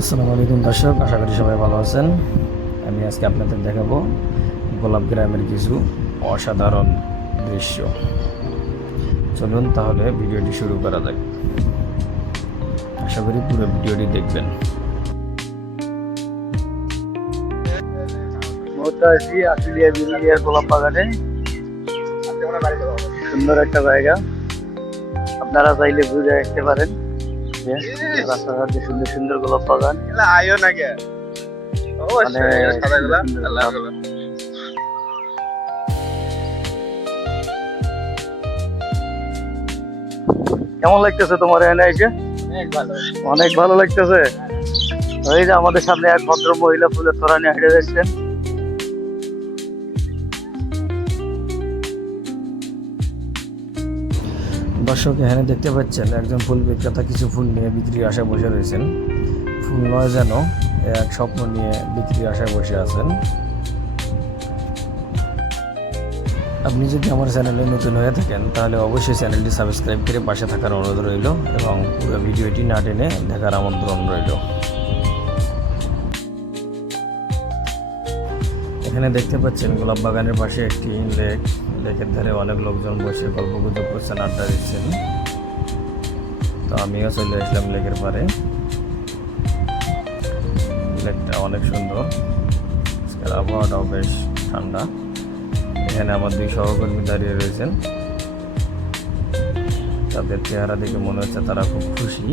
আসসালামু আলাইকুম দর্শক, আশা করি সবাই ভালো আছেন। আমি আজকে আপনাদের দেখাবো গোলাপ গ্রামের কিছু অসাধারণ দৃশ্য। চলুন তাহলে ভিডিওটি শুরু করা যাক। আশা করি পুরো ভিডিওটি দেখবেন। গোলাপ বাগানে সুন্দর একটা জায়গা। আপনারা চাইলে ঘুরে আসতে পারেন। যে রাস্তাঘাট সুন্দর সুন্দর গোলাপ বাগান। আয়ো না কে মানে। কেমন লাগতেছে তোমার এখানে এসে? অনেক ভালো। লাগতেছে। ওই যে আমাদের সামনে এক ভদ্র মহিলা ফুলের তোরা নিয়ে হেঁটে যাচ্ছেন। দর্শক এখানে দেখতে পাচ্ছেন একজন ফুল বিক্রেতা কিছু ফুল নিয়ে বিক্রির আশায় বসে রয়েছেন। ফুল নয় যেন এক স্বপ্ন নিয়ে বিক্রির আশায় বসে আছেন। আপনি যদি আমার চ্যানেলে নতুন হয়ে থাকেন, তাহলে অবশ্যই চ্যানেলটি সাবস্ক্রাইব করে পাশে থাকার অনুরোধ রইল এবং পুরো ভিডিওটি না টেনে দেখার আমন্ত্রণ রইল। এখানে দেখতে পাচ্ছেন গোলাপ বাগানের পাশে একটি লেক। লেকের ধারে অনেক লোকজন বসে গল্প গুজব করছেন, আড্ডা দিচ্ছেন। তো আমিও চলে আসলাম লেকের পারে লেকটা অনেক সুন্দর। আজকের আবহাওয়াটাও বেশ ঠান্ডা। এখানে আমার দুই সহকর্মী দাঁড়িয়ে রয়েছেন। তাদের চেহারা দেখে মনে হচ্ছে তারা খুব খুশি।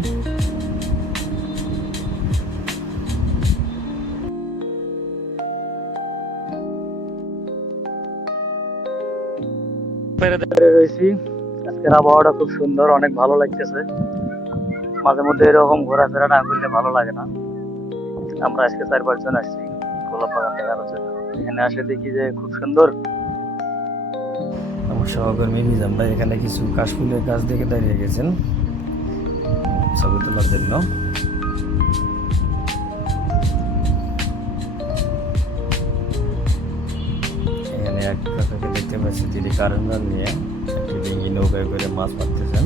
বাইরে রয়েছি আজকের আবহাওয়াটা খুব সুন্দর, অনেক ভালো লাগতেছে। মাঝে মধ্যে এরকম ঘোরাফেরা না করলে ভালো লাগে না। আমরা আজকে চার পাঁচজন আসছি, গোলাপ বাগান দেখার জন্য। এখানে আসে দেখি যে খুব সুন্দর। আমার সহকর্মী নিজাম ভাই এখানে কিছু কাশফুলের গাছ দেখে দাঁড়িয়ে গেছেন। ছবি তোলার জন্য। পাচ্ছি তিনি নিয়ে নৌকায় করে মাছ মারতেছেন।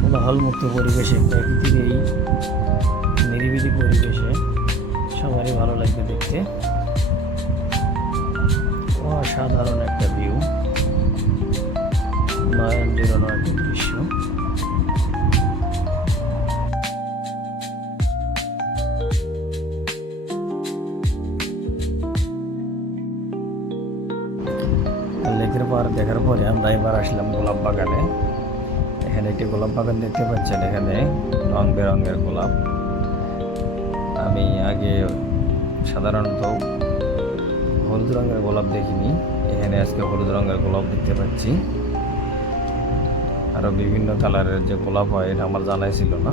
কোলাহলমুক্ত পরিবেশে প্রকৃতির এই নিরিবিলি পরিবেশে সবারই ভালো লাগবে দেখতে। অসাধারণ একটা ভিউ নয়ন জুড়ানো একটা দৃশ্য। দেখার পরে আমরা এবার আসলাম গোলাপ বাগানে। এখানে একটি গোলাপ বাগান দেখতে পাচ্ছেন। এখানে রং বেরঙের গোলাপ। আমি আগে সাধারণত হলুদ রঙের গোলাপ দেখিনি। এখানে আজকে হলুদ রঙের গোলাপ দেখতে পাচ্ছি। আরও বিভিন্ন কালারের যে গোলাপ হয়, এটা আমার জানাই ছিল না।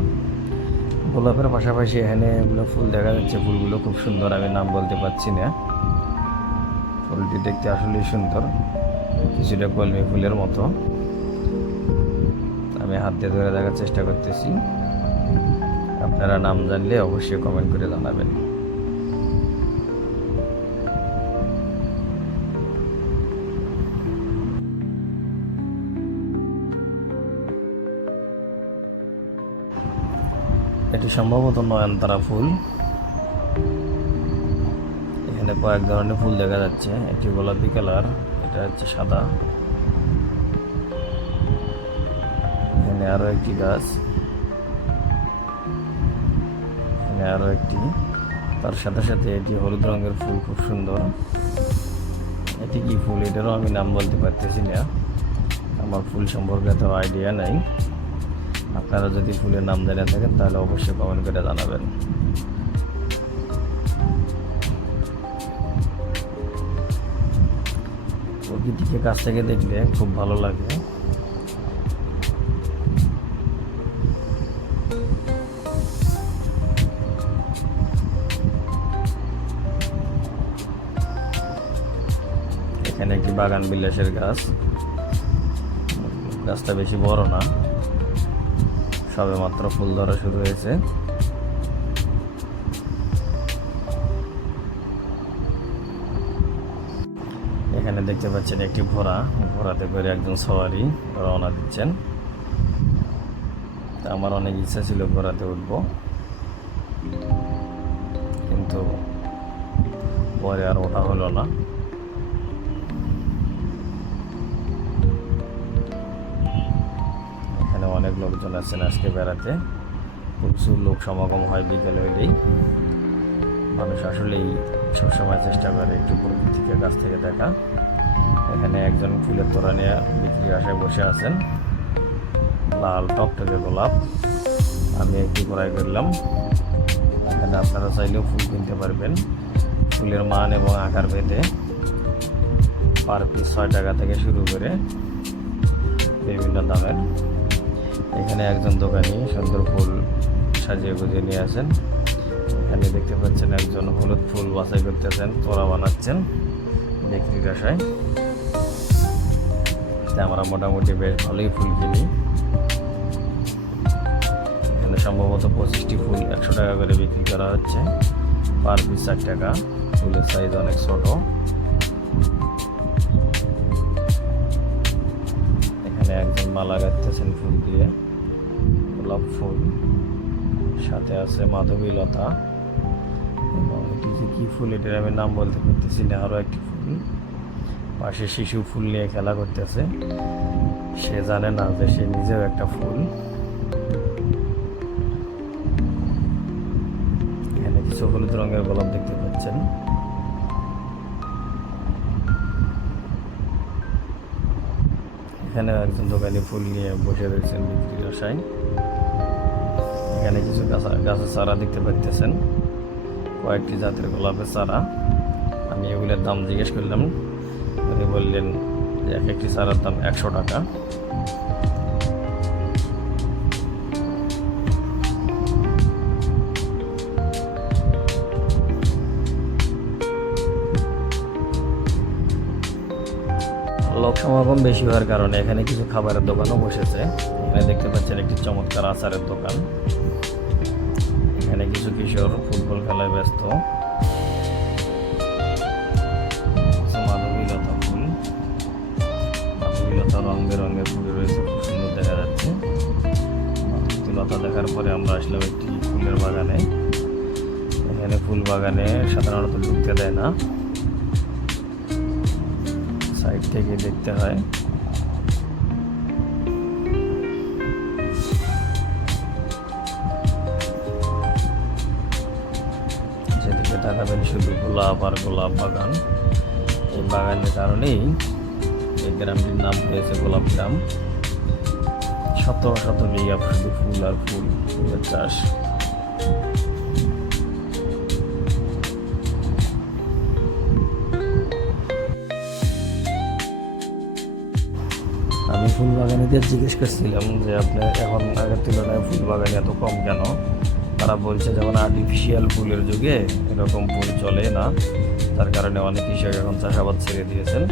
গোলাপের পাশাপাশি এখানে এগুলো ফুল দেখা যাচ্ছে। ফুলগুলো খুব সুন্দর, আমি নাম বলতে পারছি না। ফুলটি দেখতে আসলেই সুন্দর। কিছুটা কলমি ফুলের মতো। আমি হাত দিয়ে ধরে দেখার চেষ্টা করতেছি। আপনারা নাম জানলে অবশ্যই কমেন্ট করে জানাবেন। এটি সম্ভবত নয়নতারা ফুল। এখানে কয়েক ধরনের ফুল দেখা যাচ্ছে। একটি গোলাপি কালার। এটা হচ্ছে সাদা। এখানে আরও একটি গাছ। এখানে আরও একটি। তার সাথে সাথে এটি হলুদ রঙের ফুল, খুব সুন্দর। এটি কি ফুল? এটারও আমি নাম বলতে পারতেছি না। আমার ফুল সম্পর্কে এত আইডিয়া নাই। আপনারা যদি ফুলের নাম জেনে থাকেন, তাহলে অবশ্যই কমেন্ট করে জানাবেন। প্রকৃতিকে কাছ থেকে দেখলে খুব ভালো লাগে। এখানে একটি বাগান বিলাসের গাছ। গাছটা বেশি বড় না সবে মাত্র ফুল ধরা শুরু হয়েছে। এখানে দেখতে পাচ্ছেন একটি ঘোড়া ঘোড়াতে করে একজন সওয়ারি রওনা দিচ্ছেন। আমার অনেক ইচ্ছা ছিল ঘোড়াতে উঠব। কিন্তু পরে আর ওঠা হলো না। এখানে অনেক লোকজন আছেন আজকে বেড়াতে। প্রচুর লোক সমাগম হয় বিকেল হইলেই। মানুষ আসলেই সবসময় চেষ্টা করে একটু প্রকৃতিকে কাছ থেকে দেখা। এখানে একজন ফুলের তোড়া নিয়ে বিক্রি আশায় বসে আছেন। লাল টকটকে গোলাপ। আমি একটু ক্রয় করলাম। এখানে আপনারা চাইলেও ফুল কিনতে পারবেন। ফুলের মান এবং আকার ভেদে পার পিস ছয় টাকা থেকে শুরু করে বিভিন্ন দামের। এখানে একজন দোকানি সুন্দর ফুল সাজিয়ে গুজিয়ে নিয়ে আসেন। এখানে দেখতে পাচ্ছেন একজন হলুদ ফুল বাছাই করতেছেন তোরা বানাচ্ছেন বিক্রির আশায় আমরা মোটামুটি বেশ ভালোই ফুল কিনি। এখানে সম্ভবত পঁচিশটি ফুল একশো টাকা করে বিক্রি করা হচ্ছে। পার পিস ষাট টাকা, ফুলের সাইজ অনেক ছোট। এখানে একজন মালা গাঁথতেছেন ফুল দিয়ে, গোলাপ ফুল। সাথে আছে মাধবী লতা এটি যে কী ফুল এটার আমি নাম বলতে পারতেছি না আরও একটি ফুল। পাশে শিশু ফুল নিয়ে খেলা করতেছে। সে জানে না যে সে নিজেও একটা ফুল। এখানে কিছু হলুদ রঙের গোলাপ দেখতে পাচ্ছেন। এখানে একজন দোকানি ফুল নিয়ে বসে রয়েছেন বিক্রির আশায়। এখানে কিছু গাছ গাছের চারা দেখতে পাচ্ছেন কয়েকটি জাতের গোলাপের চারা। আমি এগুলোর দাম জিজ্ঞেস করলাম। উনি বললেন যে এক একটি চারার দাম একশো টাকা। লোক সমাগম বেশি হওয়ার কারণে এখানে কিছু খাবারের দোকানও বসেছে। এখানে দেখতে পাচ্ছেন একটি চমৎকার আচারের দোকান। এখানে কিছু কিশোর ফুটবল খেলায় ব্যস্ত। ফুল। রয়েছে দেখা যাচ্ছে। মাধবীলতা দেখার পরে আমরা আসলাম একটি ফুলের বাগানে। এখানে ফুল বাগানে সাধারণত ঢুকতে দেয় না। সাইড থেকে দেখতে হয়। যেদিকে তাকাবেন শুধু গোলাপ আর গোলাপ বাগান। এই বাগানের কারণেই এই গ্রামটির নাম হয়েছে গোলাপ গ্রাম। শত শত বিঘা শুধু ফুল আর ফুল, ফুলের চাষ। আমি ফুল বাগানিদের জিজ্ঞেস করছিলাম যে, আপনার এখন আগের তুলনায় ফুল বাগানে এত কম কেন? তারা বলছে যেমন আর্টিফিশিয়াল ফুলের যুগে এরকম ফুল চলে না। তার কারণে অনেক কৃষক এখন চাষাবাদ ছেড়ে দিয়েছেন।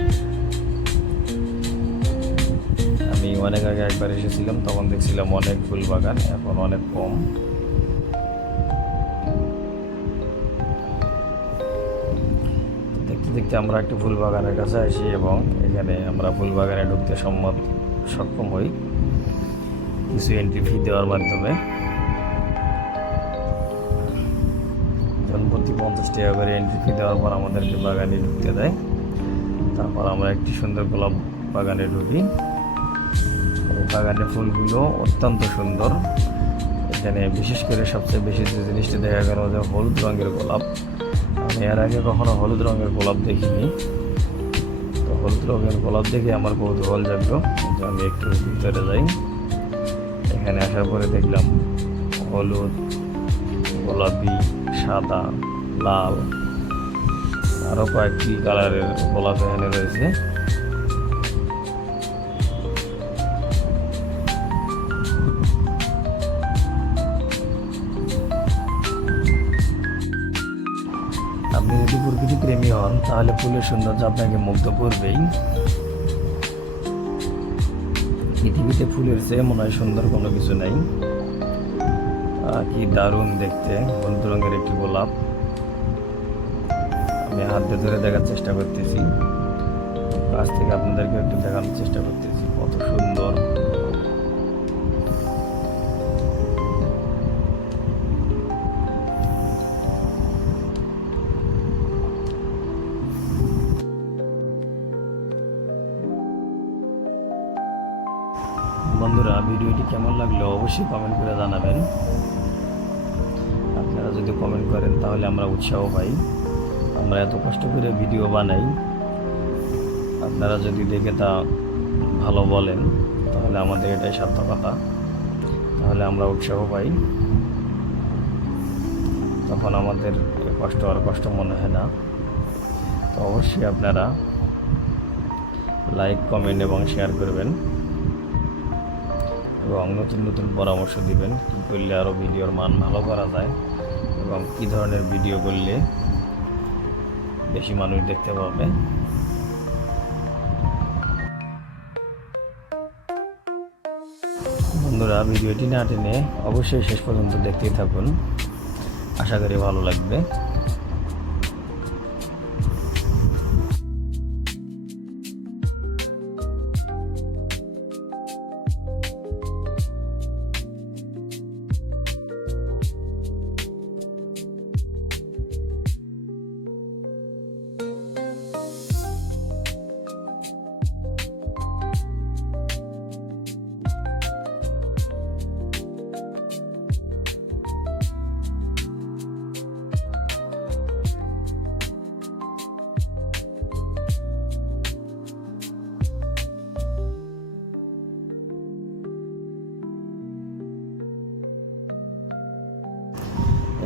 আমি অনেক আগে একবার এসেছিলাম, তখন দেখছিলাম অনেক ফুল বাগান, এখন অনেক কম। দেখতে দেখতে আমরা একটি ফুল বাগানের কাছে আসি এবং এখানে আমরা ফুল বাগানে ঢুকতে সম্মত সক্ষম হই। কিছু এন্ট্রি ফি দেওয়ার মাধ্যমে। জনপ্রতি পঞ্চাশ টাকা করে এন্ট্রি ফি দেওয়ার পর আমাদেরকে বাগানে ঢুকতে দেয়। তারপর আমরা একটি সুন্দর গোলাপ বাগানে ঢুকি। এই বাগানের ফুলগুলো অত্যন্ত সুন্দর। এখানে বিশেষ করে সবচেয়ে বেশি যে জিনিসটা দেখা গেল যে হলুদ রঙের গোলাপ। আমি এর আগে কখনো হলুদ রঙের গোলাপ দেখিনি। তো হলুদ রঙের গোলাপ দেখে আমার কৌতূহল জাগলো। যে আমি একটু ভিতরে যাই। এখানে আসার পরে দেখলাম হলুদ, গোলাপি সাদা, লাল। আরও কয়েকটি কালারের গোলাপ এখানে রয়েছে। আপনি যদি প্রকৃতি প্রেমী হন, তাহলে ফুলের সৌন্দর্য আপনাকে মুগ্ধ করবেই। পৃথিবীতে ফুলের চেয়ে মনে হয় সুন্দর কোনো কিছু নাই। কি দারুণ দেখতে। হলুদ রঙের একটি গোলাপ। আমি হাত ধরে দেখার চেষ্টা করতেছি। কাছ থেকে আপনাদেরকে একটু দেখানোর চেষ্টা করতেছি। কত সুন্দর। বন্ধুরা, ভিডিওটি কেমন লাগল অবশ্যই কমেন্ট করে জানাবেন। যদি কমেন্ট করেন, তাহলে আমরা উৎসাহ পাই। আমরা এত কষ্ট করে ভিডিও বানাই। আপনারা যদি দেখে তা ভালো বলেন, তাহলে আমাদের এটাই সার্থকতা। তাহলে আমরা উৎসাহ পাই। তখন আমাদের কষ্ট আর কষ্ট মনে হয় না। তো অবশ্যই আপনারা লাইক কমেন্ট এবং শেয়ার করবেন। এবং নতুন নতুন পরামর্শ দিবেন, কী করলে আরও ভিডিওর মান ভালো করা যায়। এবং কী ধরনের ভিডিও করলে বেশি মানুষ দেখতে পাবে বন্ধুরা ভিডিওটি না টেনে অবশ্যই শেষ পর্যন্ত দেখতেই থাকুন। আশা করি ভালো লাগবে।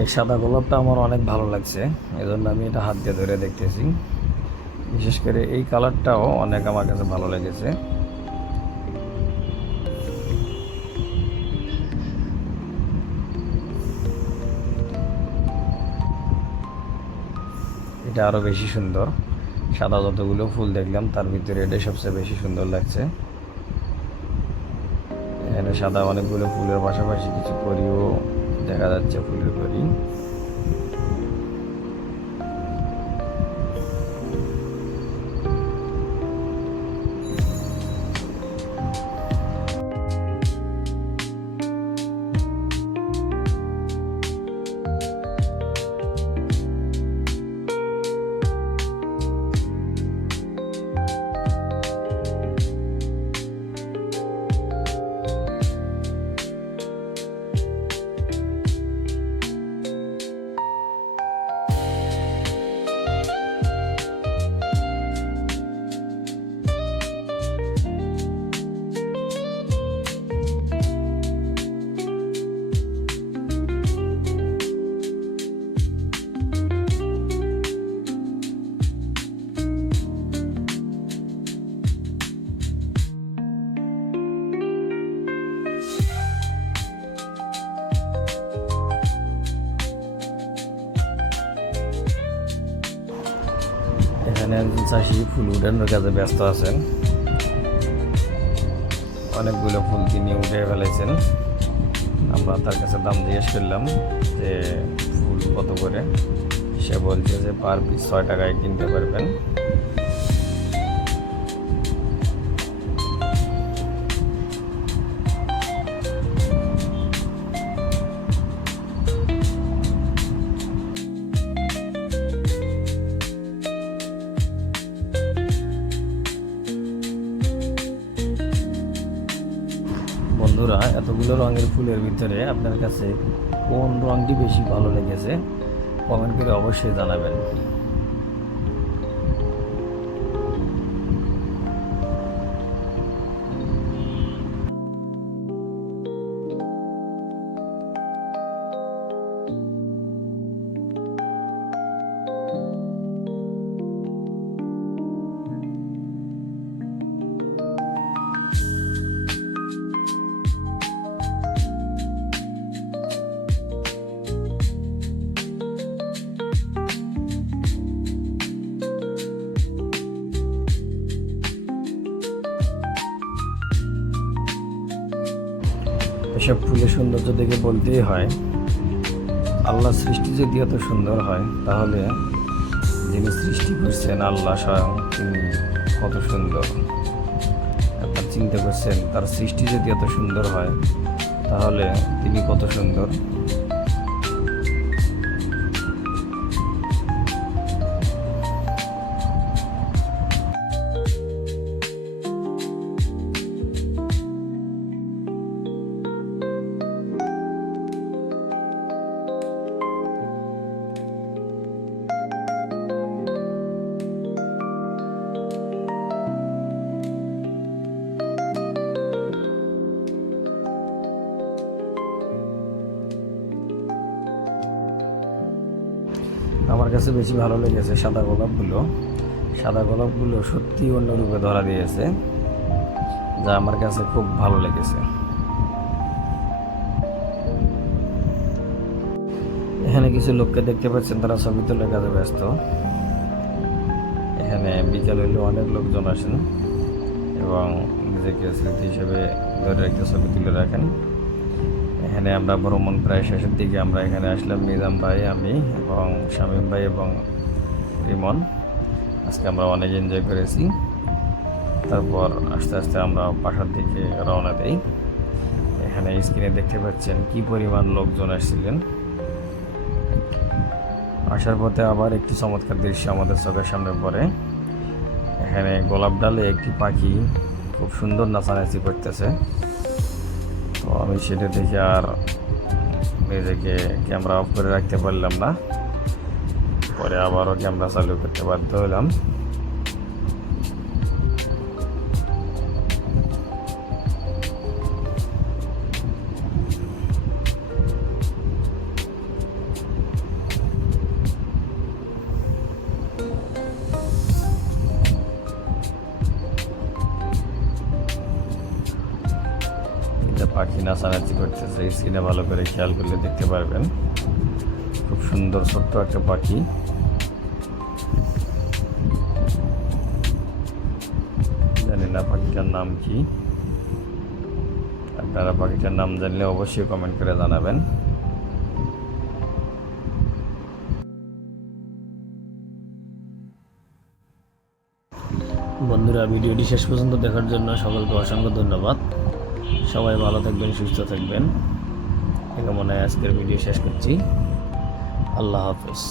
এই সাদা গোলাপটা আমার অনেক ভালো লাগছে, এজন্য আমি এটা হাত দিয়ে ধরে দেখতেছি। বিশেষ করে এই কালারটাও অনেক আমার কাছে ভালো লেগেছে। এটা আরও বেশি সুন্দর। সাদা যতগুলো ফুল দেখলাম, তার ভিতরে এটাই সবচেয়ে বেশি সুন্দর লাগছে। এখানে সাদা অনেকগুলো ফুলের পাশাপাশি কিছু করিও দেখা যাচ্ছে ফুলের করি এখানে একজন চাষি ফুল উঠানোর কাজে ব্যস্ত আছেন। অনেকগুলো ফুল তিনি উঠে ফেলেছেন। আমরা তার কাছে দাম জিজ্ঞেস করলাম যে ফুল কত করে? সে বলছে যে পার পিস ছয় টাকায় কিনতে পারবেন। এতগুলো রঙের ফুলের ভিতরে আপনার কাছে কোন রঙটি বেশি ভালো লেগেছে? কমেন্ট করে অবশ্যই জানাবেন। এসব ফুলের সৌন্দর্য দেখে বলতেই হয়, আল্লাহ সৃষ্টি যদি এত সুন্দর হয়, তাহলে যিনি সৃষ্টি করছেন আল্লাহ স্বয়ং তিনি কত সুন্দর। চিন্তা করছেন, তার সৃষ্টি যদি এত সুন্দর হয়, তাহলে তিনি কত সুন্দর। কাছে বেশি ভালো লেগেছে সাদা গোলাপগুলো। সাদা গোলাপগুলো সত্যি অন্য রূপে ধরা দিয়েছে, যা আমার কাছে খুব ভালো লেগেছে। এখানে কিছু লোককে দেখতে পাচ্ছেন, তারা ছবি তোলার কাজে ব্যস্ত। এখানে বিকাল হইলে, অনেক লোকজন আসেন এবং নিজেকে স্মৃতি হিসেবে ধরে রাখতে ছবি তুলে রাখেন। এখানে আমরা ভ্রমণ প্রায় শেষের দিকে আমরা এখানে আসলাম নিজাম ভাই, আমি এবং শামীম ভাই এবং রিমন। আজকে আমরা অনেক এনজয় করেছি। তারপর আস্তে আস্তে আমরা বাসার দিকে রওনা দিই। এখানে স্ক্রিনে দেখতে পাচ্ছেন কি পরিমাণ লোকজন আসছিলেন। আসার পথে আবার একটি চমৎকার দৃশ্য আমাদের চোখের সামনে পড়ে। এখানে গোলাপ ডালে একটি পাখি খুব সুন্দর নাচানাচি করতেছে। তো আমি সেটা দেখে আর নিজেকে ক্যামেরা অফ করে রাখতে পারলাম না। পরে আবারও ক্যামেরা চালু করতে বাধ্য হলাম। নাচানাচি করতেছে, এই সিনে ভালো করে খেয়াল করলে দেখতে পারবেন। খুব সুন্দর, ছোট্ট একটা পাখি। জানি না পাখিটার নাম কি। আপনারা পাখিটার নাম জানলে অবশ্যই কমেন্ট করে জানাবেন। বন্ধুরা, ভিডিওটি শেষ পর্যন্ত দেখার জন্য সকলকে অসংখ্য ধন্যবাদ। সবাই ভালো থাকবেন সুস্থ থাকবেন। এটা মনে হয় আজকের ভিডিও শেষ করছি। আল্লাহ হাফেজ।